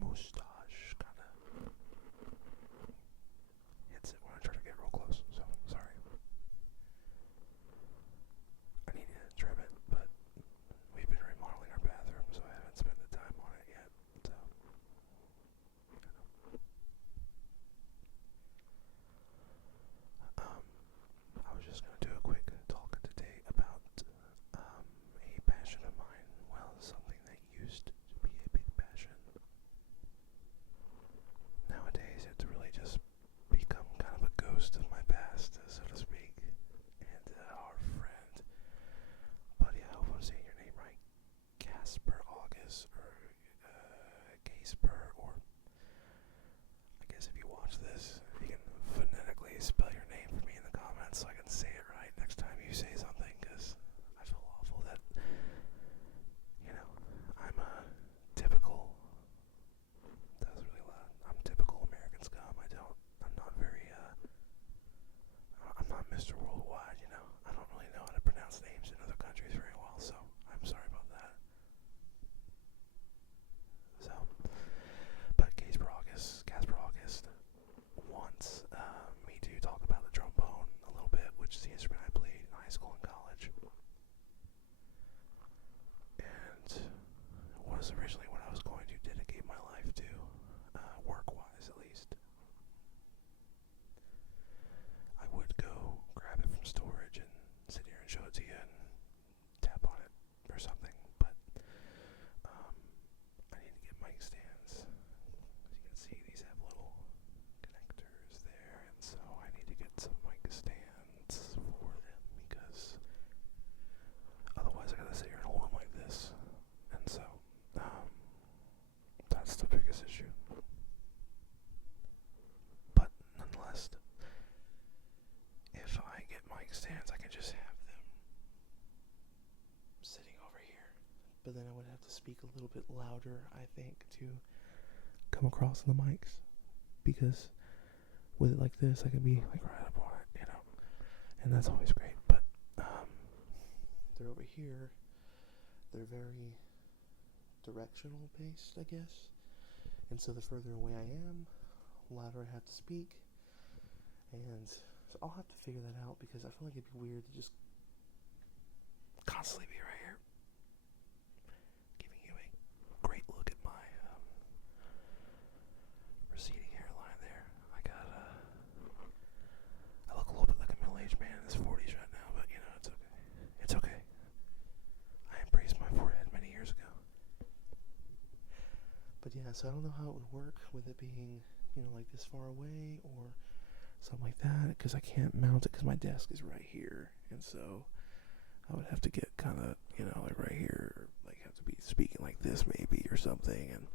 mustache kind of hits it when I try to get real close, so sorry. I need to trim it, but we've been remodeling our bathroom, so I haven't spent the time on it yet, so I was just going to do a quick talk today about a passion of mine. Well, something that used to be a big passion. Nowadays, it's really just become kind of a ghost of my past, so to speak. And our friend, buddy, I hope I'm saying your name right, Casper August, or Casper, or I guess if you watch this, you can phonetically spell your name for me in the comments so I can say it right next time you say something, because I feel awful that, I'm a typical, that was really loud, I'm typical American scum. I'm not very, I'm not Mr. Worldwide, I don't really know how to pronounce names in other countries very well, so I'm sorry about that. So, but Casper August wants me to talk about the trombone a little bit, which is the instrument I played in high school and college. And was originally what I was going to dedicate my life to, work-wise at least. I would go grab it from storage and sit here and show it to you and tap on it or something, but I need to get mic stands. As you can see, these have little connectors there, and so I need to get some mic stands for them, because otherwise I gotta sit here and hold them like this, and so that's the biggest issue. But nonetheless, if I get mic stands, I can just have them sitting over here. But then I would have to speak a little bit louder, I think, to come across on the mics, because with it like this, I can be like right up on it, and that's always great. But they're over here. They're very directional based, I guess. And so the further away I am, the louder I have to speak. And so I'll have to figure that out, because I feel like it'd be weird to just constantly be right here, giving you a great look at my receding hairline there. I look a little bit like a middle-aged man in his 40s right now, but it's okay. It's okay. I embraced my forehead many years ago. But yeah, so I don't know how it would work with it being, like this far away or something like that, because I can't mount it because my desk is right here, and so I would have to get kind of, like right here, or like have to be speaking like this maybe or something, and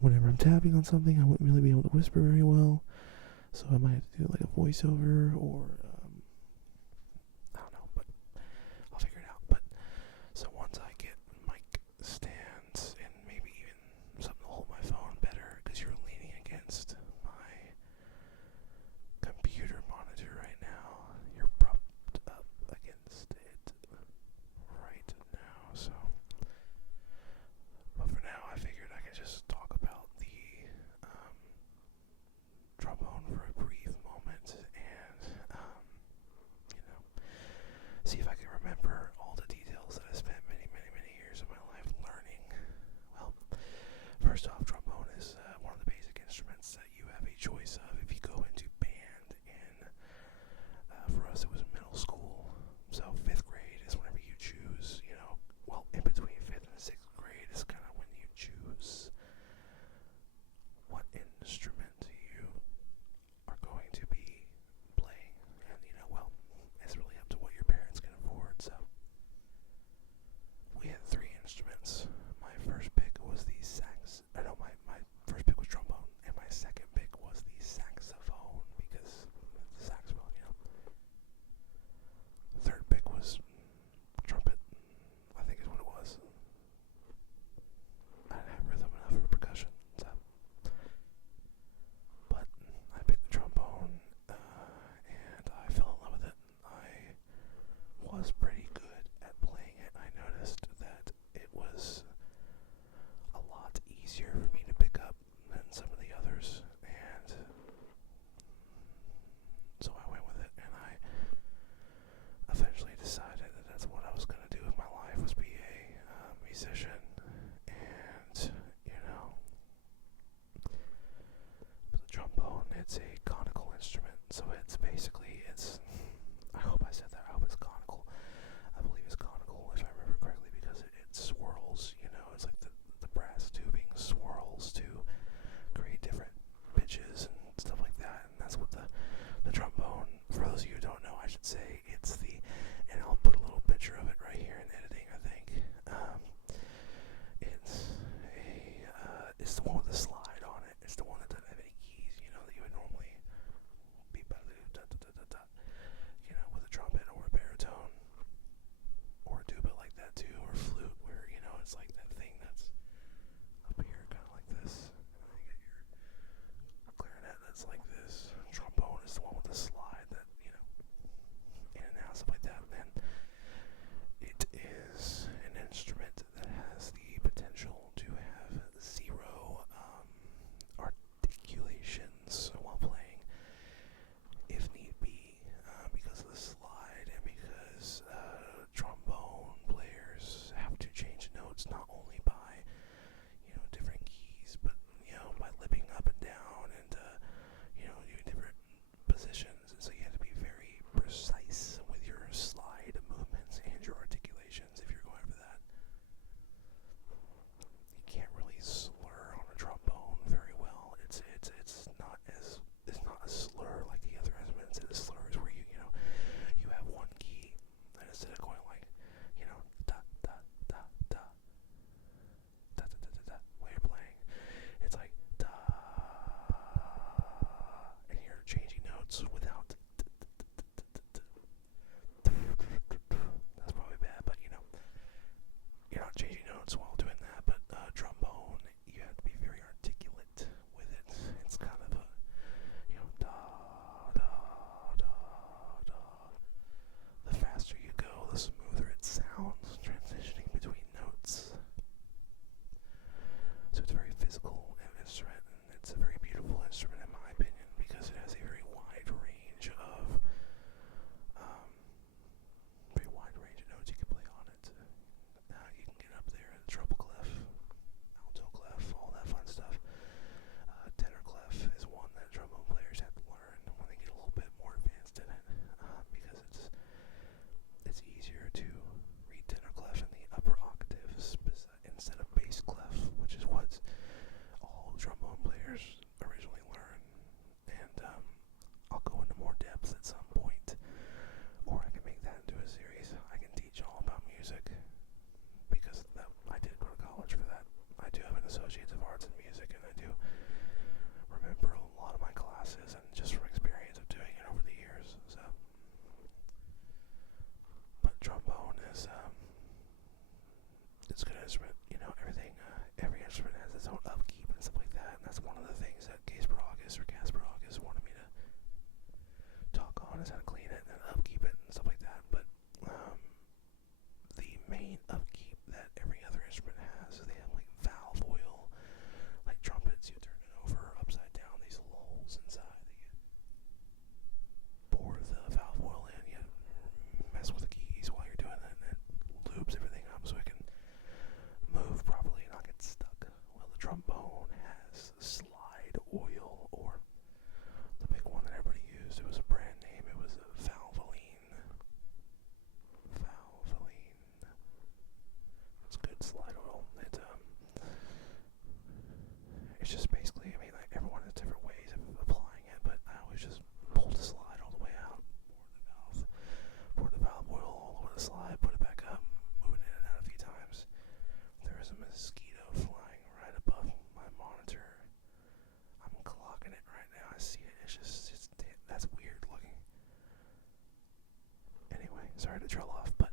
whenever I'm tapping on something, I wouldn't really be able to whisper very well, so I might have to do like a voiceover, or I don't know, but I'll figure it out. But so once I get mic stands and maybe even something to hold my phone better, because you're leaning against my computer monitor right now, you're propped up against it right now, so but for now I figured I could just talk about the trombone for a brief moment, and see if I can remember all the details that I spent many, many, many years of my life learning. Well, first off, trombone is one of the basic instruments that you have a choice of if you go into band in, for us it was middle school, so 5th grade is whenever you choose, well, in between 5th and 6th grade is kind of when you choose what instrument you are going to be playing, and well, it's really up to what your parents can afford. So we had 3 instruments. My first pick was the sax. My trail off, but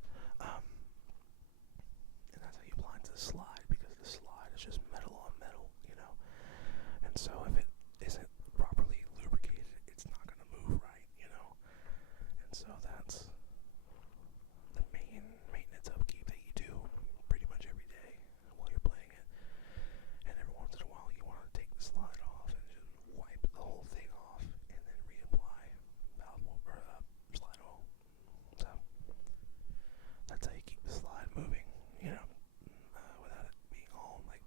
and that's how you apply it to the slide, because the slide is just metal on metal, and so if it isn't properly lubricated, it's not going to move right, and so that's the main maintenance upkeep that you do pretty much every day while you're playing it. And every once in a while you want to take the slide off and just wipe the whole thing off and then reapply valve or slide oil. So that's how you keep the slide moving, without it being all like,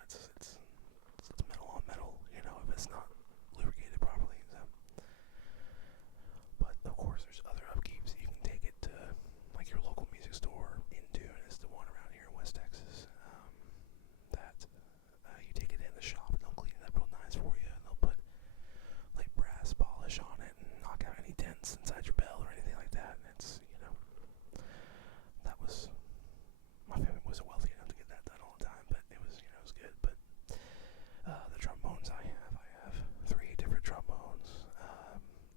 it's metal on metal, if it's not lubricated properly. So. But of course, there's other upkeeps. You can take it to like your local music store. Intune is the one around here in West Texas. That you take it in the shop and they'll clean it up real nice for you, and they'll put like brass polish on it and knock out any dents inside your bell or anything like that. And it's that was, my family wasn't wealthy enough to get that done all the time, but it was it was good. But the trombones I have 3 different trombones.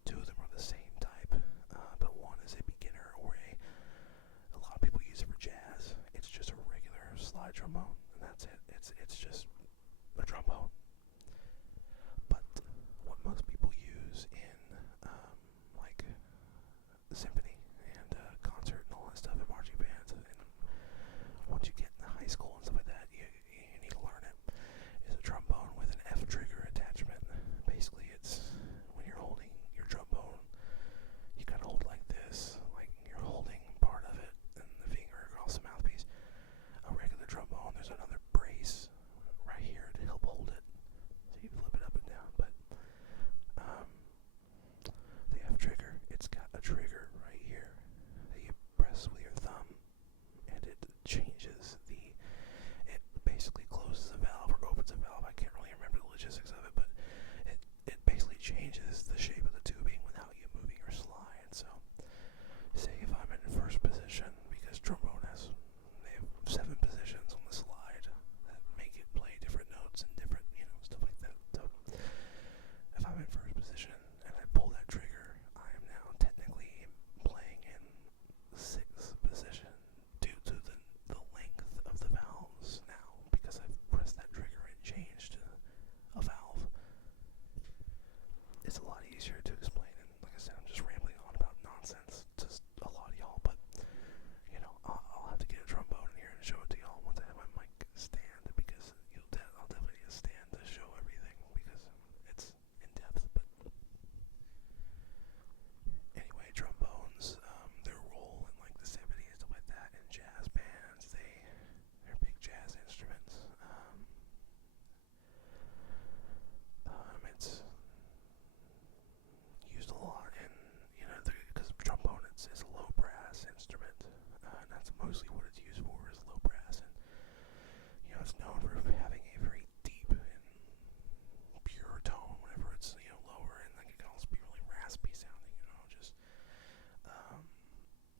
2 of them are the same type, but one is a beginner, or a lot of people use it for jazz. It's just a regular slide trombone, and that's it. It's just a trombone. But what most people use in like symphony and concert and all that stuff, and marching bands, and once you get into high school and stuff like that, you need to learn it, is a trombone with an F trigger attachment. Basically, it's when you're holding your trombone, you kind of hold like this, like you're holding part of it and the finger across the mouthpiece. A regular trombone, there's another brace right here to help hold it, so you flip it up and down. But the F trigger, it's got a trigger right here that you press with your thumb, and it changes it basically closes a valve or opens a valve. I can't really remember the logistics of it, but it basically changes the shape of the tubing without you moving your slide. So say if I'm in first position, because trombone they have 7 positions on the slide that make it play different notes and different, stuff like that. So if I'm in first position and I pull that trigger, I am now technically playing in 6th position due to the length of the valves now, because I've pressed that trigger and changed a valve. It's a lot easier to explain, and like I said, I'm just rambling on about nonsense to a lot of y'all, but I'll have to get a trombone in here and show it to y'all once I have my mic stand, because I'll definitely need a stand to show everything, because it's in depth. But anyway, trombones, their role in like the 70s, stuff like that, in jazz bands, they're big jazz instruments. It's used a lot in, because trombone is a low brass instrument, and that's mostly what it's used for, is low brass. And it's known for having a very deep and pure tone whenever it's lower, and like it can also be really raspy sounding. Just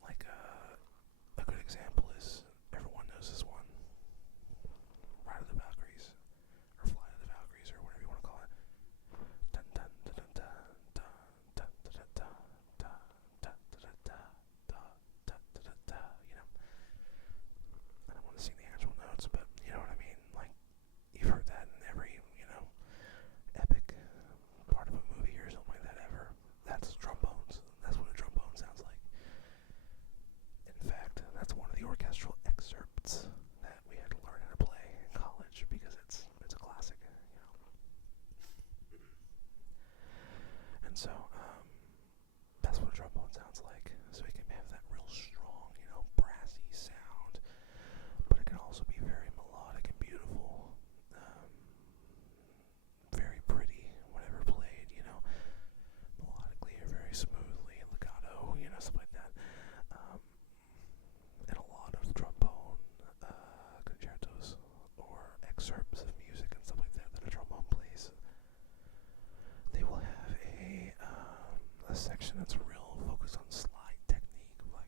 like a good example is, everyone knows this one, Ride of the Valkyries, or Flight of the Valkyries, or whatever you want to call it. Dun dun dun dun dun dun dun dun dun dun dun dun dun dun dun. I don't want to sing the actual notes, but you know what I mean. Like, you've heard that in every epic part of a movie or something like that ever. That's trombones. That's what a trombone sounds like. In fact, that's one of the orchestral excerpts that we had to learn how to play in college, because it's a classic, And so, that's what a trombone sounds like. So it can have that real strong, brassy sound, but it can also be very melodic and beautiful, very pretty whenever played, melodically or very smoothly, legato, stuff like that. And a lot of trombone concertos or excerpts of music and stuff like that a trombone plays, they will have a section that's real focused on slide technique, like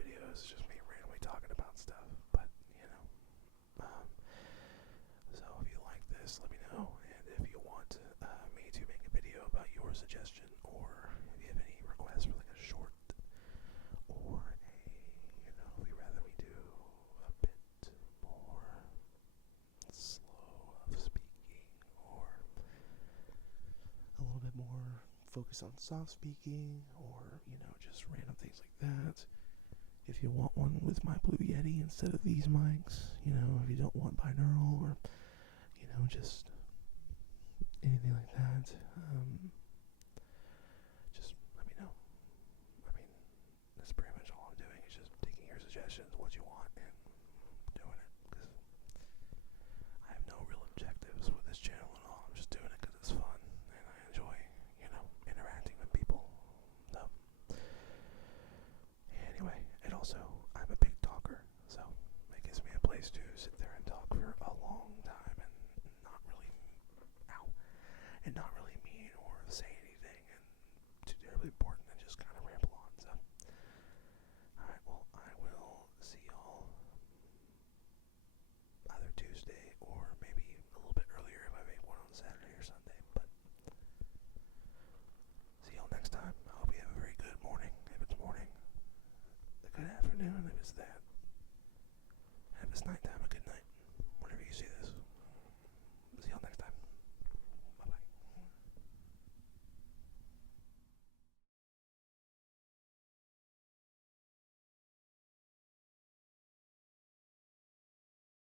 videos. It's just me randomly talking about stuff. But, so if you like this, let me know. And if you want me to make a video about your suggestion, or if you have any requests for like a short, or if you'd rather me do a bit more slow of speaking, or a little bit more focus on soft speaking, or just random things like that. If you want one with my Blue Yeti instead of these mics, if you don't want binaural, or just anything like that, just let me know. I mean, that's pretty much all I'm doing, is just taking your suggestions, what you want, and doing it, because I have no real objectives with this channel at all. I'm just doing it because it's fun, and I enjoy, interacting with people. So, anyway, and also, I'm a big talker, so it gives me a place to sit there and talk for a long time, and not really mean or say anything and too terribly important, and just kind of ramble on. So, alright, well, I will see y'all either Tuesday or maybe a little bit earlier if I make one on Saturday or Sunday.